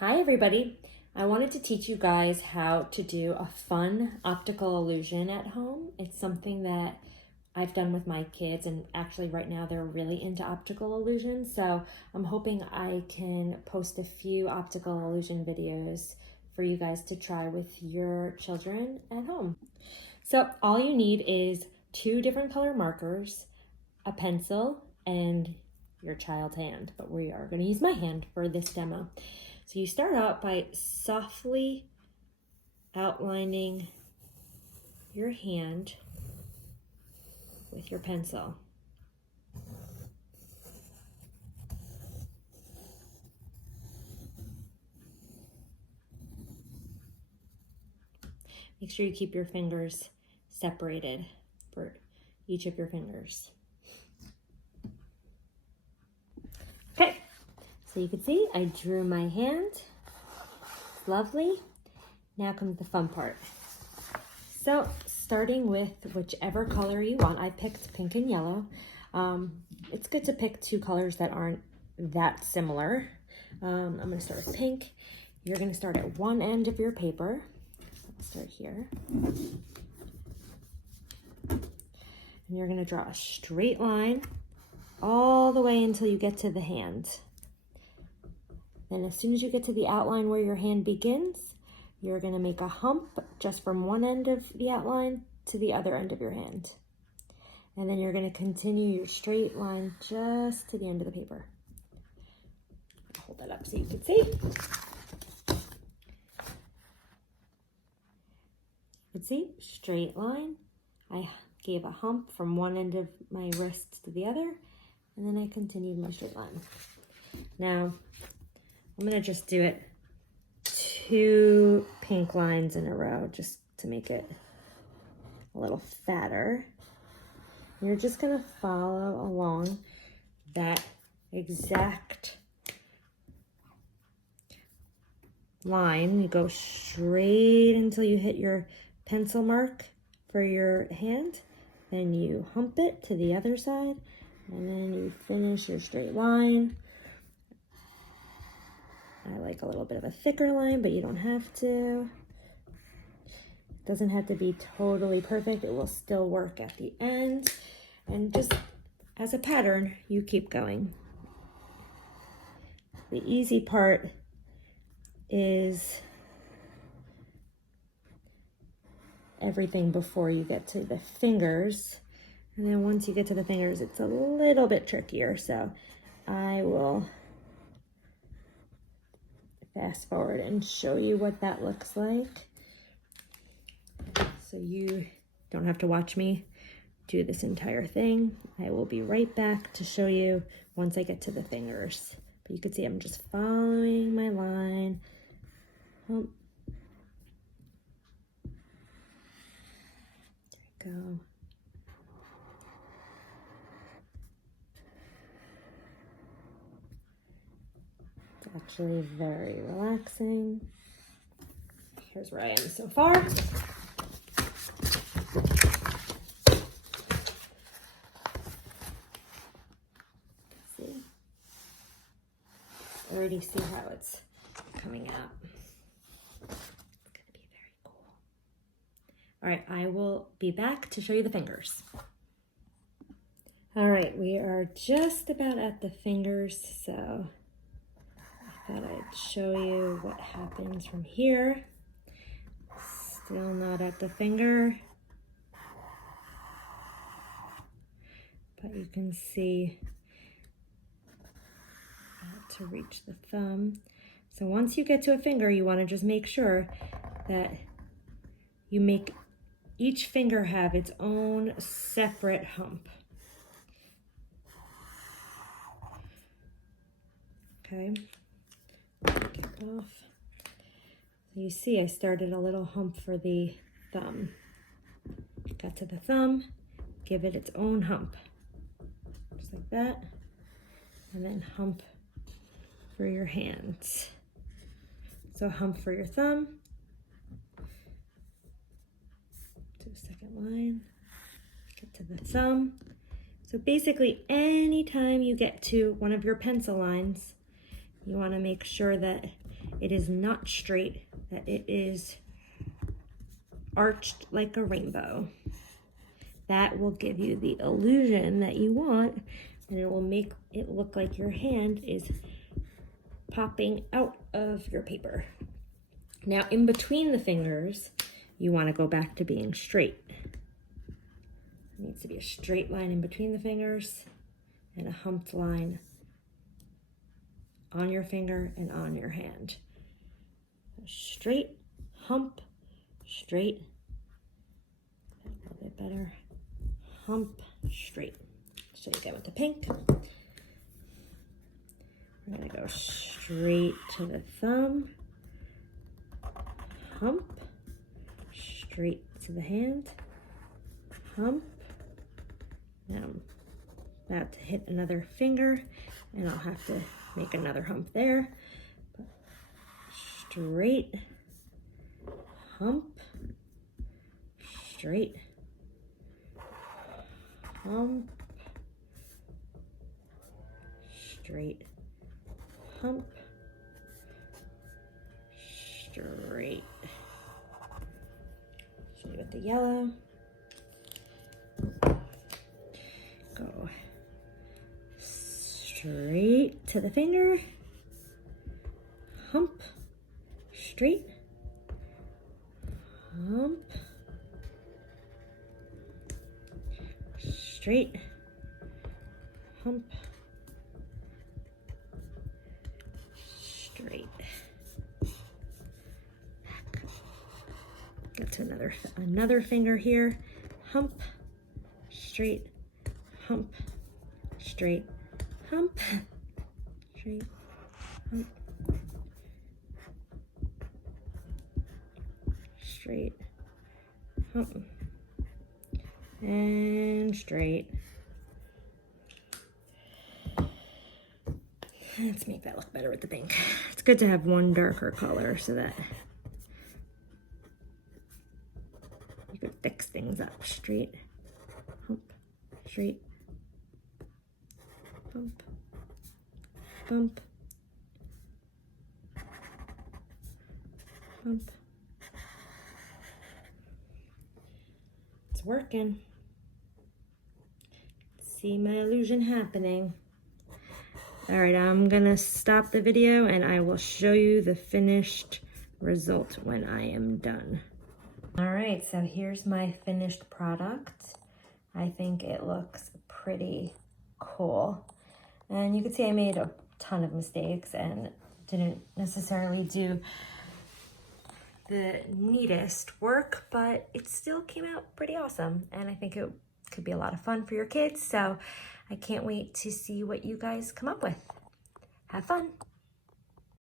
Hi everybody. I wanted to teach you guys how to do a fun optical illusion at home. It's something that I've done with my kids, and actually right now they're really into optical illusions. So I'm hoping I can post a few optical illusion videos for you guys to try with your children at home. So all you need is 2 different color markers, a pencil, and your child's hand, but we are going to use my hand for this demo. So you start out by softly outlining your hand with your pencil. Make sure you keep your fingers separated for each of your fingers. Okay, so you can see I drew my hand. Lovely. Now comes the fun part. So starting with whichever color you want, I picked pink and yellow. It's good to pick 2 colors that aren't that similar. I'm going to start with pink. You're going to start at one end of your paper. Let's start here. And you're going to draw a straight line all the way until you get to the hand. Then as soon as you get to the outline where your hand begins, you're going to make a hump just from one end of the outline to the other end of your hand. And then you're going to continue your straight line just to the end of the paper. Hold that up so you can see. You can see, straight line. I gave a hump from one end of my wrist to the other, and then I continued my straight line. Now, I'm going to just do it 2 pink lines in a row just to make it a little fatter. You're just going to follow along that exact line. You go straight until you hit your pencil mark for your hand. Then you hump it to the other side, and then you finish your straight line. I like a little bit of a thicker line, but you don't have to. It doesn't have to be totally perfect. It will still work at the end. And just as a pattern, you keep going. The easy part is everything before you get to the fingers. And then once you get to the fingers, it's a little bit trickier. So I will fast forward and show you what that looks like, so you don't have to watch me do this entire thing. I will be right back to show you once I get to the fingers. But you can see I'm just following my line. Oh. There we go. Actually very relaxing. Here's where I am so far. See? I already see how it's coming out. It's gonna be very cool. All right, I will be back to show you the fingers. All right, we are just about at the fingers, so I thought I'd show you what happens from here. Still not at the finger, but you can see to reach the thumb. So once you get to a finger, you want to just make sure that you make each finger have its own separate hump. Okay. Take it off. You see I started a little hump for the thumb. Got to the thumb, give it its own hump. Just like that. And then hump for your hands. So hump for your thumb. Do a second line. Get to the thumb. So basically anytime you get to one of your pencil lines, you want to make sure that it is not straight, that it is arched like a rainbow. That will give you the illusion that you want, and it will make it look like your hand is popping out of your paper. Now, in between the fingers, you want to go back to being straight. It needs to be a straight line in between the fingers and a humped line on your finger and on your hand. Straight, hump, straight, a little bit better, hump, straight. So again with the pink, we're gonna go straight to the thumb, hump, straight to the hand, hump. Now I'm about to hit another finger and I'll have to make another hump there. Straight, hump, straight, hump, straight, hump, straight. Show you with the yellow. Go straight to the finger, hump, straight, hump, straight, hump, straight. Back. Get to another finger here, hump, straight, hump, straight, hump, straight, hump, straight, hump, and straight. Let's make that look better with the pink. It's good to have one darker color so that you can fix things up. Straight, hump, straight, bump, bump, bump. It's working. See my illusion happening. All right, I'm gonna stop the video and I will show you the finished result when I am done. All right, so here's my finished product. I think it looks pretty cool. And you can see I made a ton of mistakes and didn't necessarily do the neatest work, but it still came out pretty awesome. And I think it could be a lot of fun for your kids. So I can't wait to see what you guys come up with. Have fun.